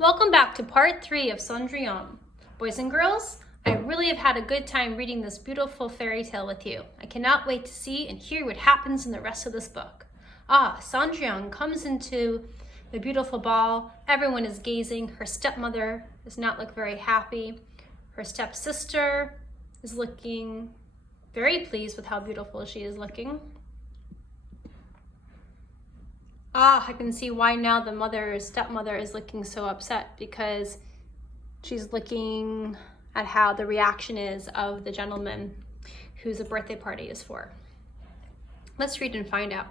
Welcome back to part 3 of Cendrillon. Boys and girls, I really have had a good time reading this beautiful fairy tale with you. I cannot wait to see and hear what happens in the rest of this book. Cendrillon comes into the beautiful ball. Everyone is gazing. Her stepmother does not look very happy. Her stepsister is looking very pleased with how beautiful she is looking. I can see why now the stepmother is looking so upset, because she's looking at how the reaction is of the gentleman whose birthday party is for. Let's read and find out.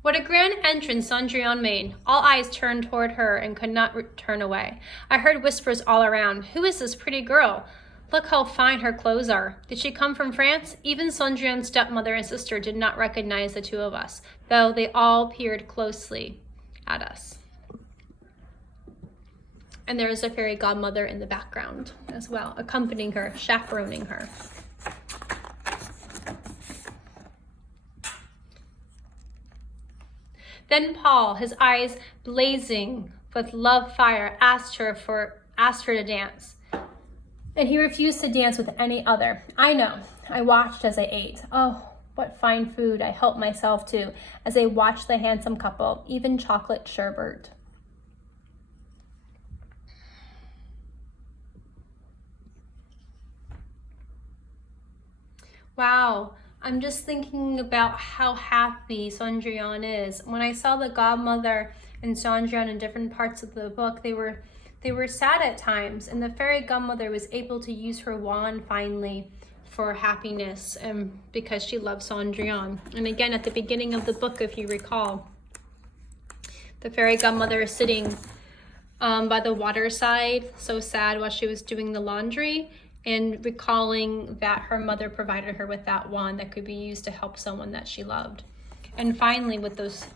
What a grand entrance Cendrillon made. All eyes turned toward her and could not turn away. I heard whispers all around. Who is this pretty girl? Look how fine her clothes are. Did she come from France? Even Cendrillon's stepmother and sister did not recognize the two of us, though they all peered closely at us. And there is a fairy godmother in the background as well, accompanying her, chaperoning her. Then Paul, his eyes blazing with love fire, asked her to dance. And he refused to dance with any other. I know. I watched as I ate. Oh, what fine food I helped myself to as I watched the handsome couple, even chocolate sherbet. Wow, I'm just thinking about how happy Cendrillon is. When I saw the godmother and Cendrillon in different parts of the book, they were sad at times, and the fairy godmother was able to use her wand finally for happiness, and because she loves Cendrillon. And again, at the beginning of the book, if you recall, the fairy godmother is sitting by the water side, so sad, while she was doing the laundry, and recalling that her mother provided her with that wand that could be used to help someone that she loved. And finally, with those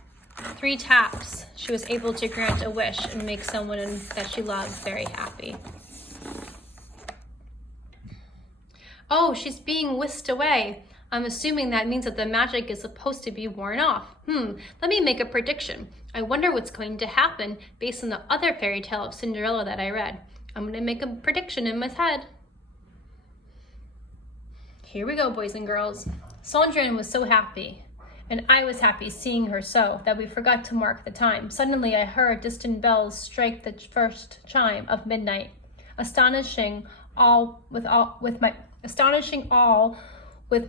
3 taps, she was able to grant a wish and make someone that she loved very happy. Oh, she's being whisked away. I'm assuming that means that the magic is supposed to be worn off. Let me make a prediction. I wonder what's going to happen based on the other fairy tale of Cinderella that I read. I'm going to make a prediction in my head. Here we go, boys and girls. Cendrillon was so happy, and I was happy seeing her so, that we forgot to mark the time. Suddenly I heard distant bells strike the first chime of midnight. Astonishing all with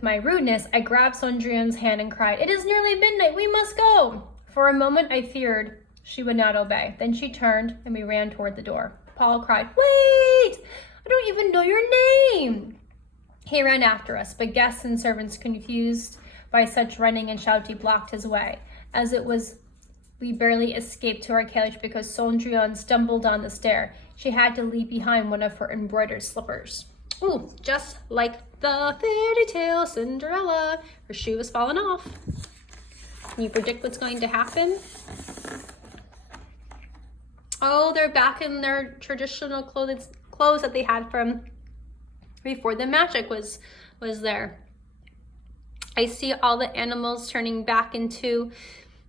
my rudeness, I grabbed Cendrillon's hand and cried, "It is nearly midnight, we must go!" For a moment I feared she would not obey. Then she turned and we ran toward the door. Paul cried, "Wait! I don't even know your name!" He ran after us, but guests and servants, confused by such running and shouting, blocked his way. As it was, we barely escaped to our carriage because Cendrillon stumbled down the stair. She had to leave behind one of her embroidered slippers. Ooh, just like the fairy tale Cinderella, her shoe has fallen off. Can you predict what's going to happen? Oh, they're back in their traditional clothes that they had from before the magic was there. I see all the animals turning back into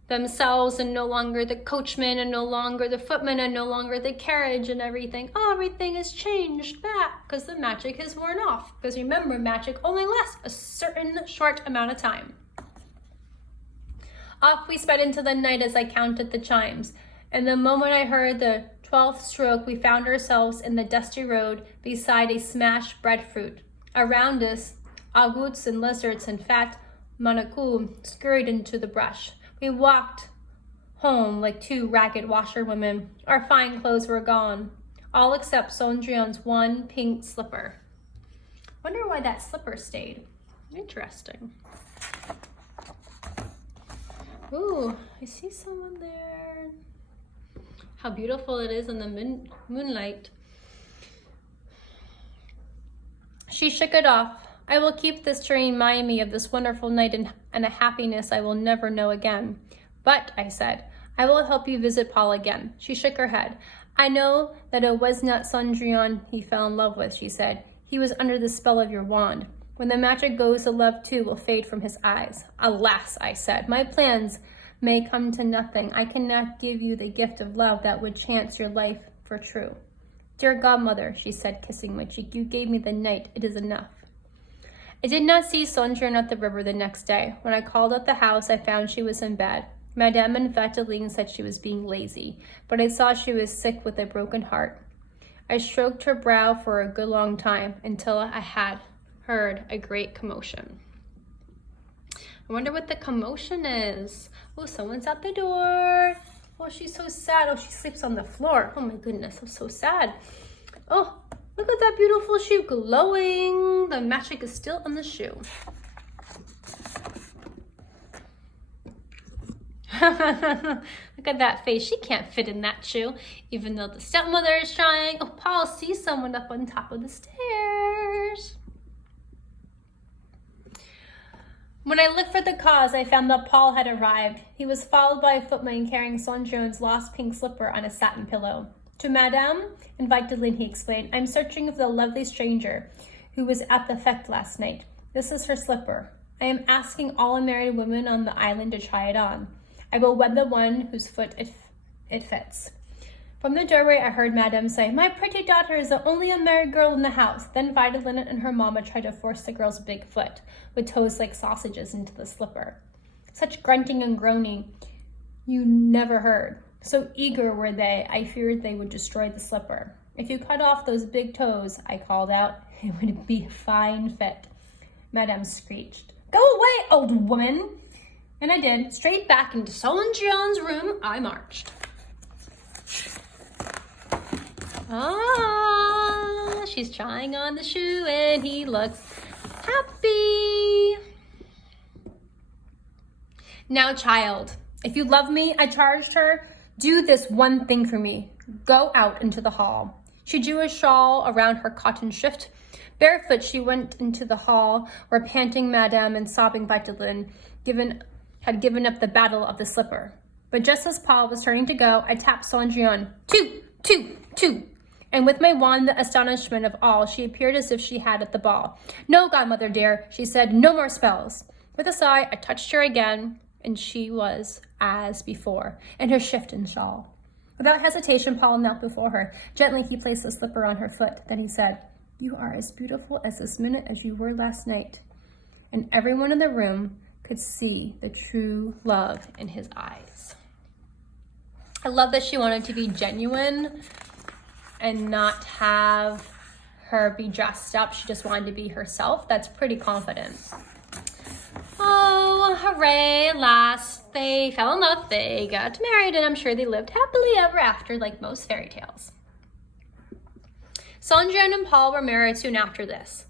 themselves, and no longer the coachman, and no longer the footman, and no longer the carriage and everything. Oh, everything has changed back because the magic has worn off. Because remember, magic only lasts a certain short amount of time. Off we sped into the night as I counted the chimes. And the moment I heard the 12th stroke, we found ourselves in the dusty road beside a smashed breadfruit. Around us, agouts and lizards and fat manacou scurried into the brush. We walked home like 2 ragged washerwomen. Our fine clothes were gone, all except Cendrillon's one pink slipper. Wonder why that slipper stayed. Interesting. Ooh, I see someone there. How beautiful it is in the moonlight. She shook it off. I will keep this to remind me of this wonderful night and a happiness I will never know again. But, I said, I will help you visit Paul again. She shook her head. I know that it was not Cendrillon he fell in love with, she said. He was under the spell of your wand. When the magic goes, the love too will fade from his eyes. Alas, I said, my plans may come to nothing. I cannot give you the gift of love that would chance your life for true. Dear godmother, she said, kissing my cheek, you gave me the night. It is enough. I did not see Cendrillon at the river the next day. When I called at the house, I found she was in bed. Madame and Vataline said she was being lazy, but I saw she was sick with a broken heart. I stroked her brow for a good long time until I had heard a great commotion. I wonder what the commotion is. Oh, someone's at the door. Oh, she's so sad. Oh, she sleeps on the floor. Oh my goodness, I'm so sad. Oh, look at that beautiful shoe glowing. The magic is still on the shoe. Look at that face. She can't fit in that shoe, even though the stepmother is trying. Oh, Paul sees someone up on top of the stairs. When I looked for the cause, I found that Paul had arrived. He was followed by a footman carrying Cendrillon's lost pink slipper on a satin pillow. To Madame and Vitaline, he explained, I'm searching for the lovely stranger who was at the fête last night. This is her slipper. I am asking all unmarried women on the island to try it on. I will wed the one whose foot it fits. From the doorway, I heard Madame say, my pretty daughter is the only unmarried girl in the house. Then Vitaline and her mama tried to force the girl's big foot, with toes like sausages, into the slipper. Such grunting and groaning you never heard. So eager were they, I feared they would destroy the slipper. If you cut off those big toes, I called out, it would be a fine fit. Madame screeched, go away, old woman. And I did. Straight back into Cendrillon's room I marched. Ah, she's trying on the shoe and he looks happy. Now, child, if you love me, I charged her, do this one thing for me. Go out into the hall. She drew a shawl around her cotton shift. Barefoot, she went into the hall where panting Madame and sobbing Vitaline had given up the battle of the slipper. But just as Paul was turning to go, I tapped Cendrillon. Two, two, two. And with my wand, the astonishment of all, she appeared as if she had at the ball. No, godmother dear, she said, no more spells. With a sigh, I touched her again, and she was as before, in her shift and shawl. Without hesitation, Paul knelt before her. Gently, he placed the slipper on her foot. Then he said, you are as beautiful as this minute as you were last night. And everyone in the room could see the true love in his eyes. I love that she wanted to be genuine and not have her be dressed up. She just wanted to be herself. That's pretty confident. Oh, hooray, at last. They fell in love, they got married, and I'm sure they lived happily ever after, like most fairy tales. Cendrillon and Paul were married soon after this.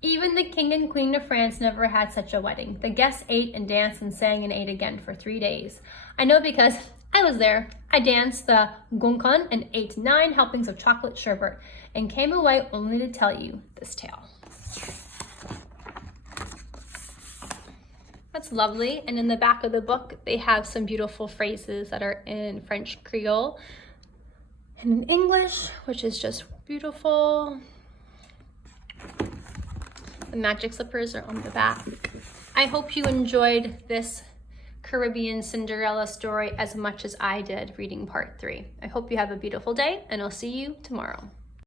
Even the King and Queen of France never had such a wedding. The guests ate and danced and sang and ate again for 3 days. I know because I was there. I danced the goncon and ate 9 helpings of chocolate sherbet and came away only to tell you this tale. That's lovely. And in the back of the book, they have some beautiful phrases that are in French Creole and in English, which is just beautiful. The magic slippers are on the back. I hope you enjoyed this Caribbean Cinderella story as much as I did reading part 3. I hope you have a beautiful day, and I'll see you tomorrow.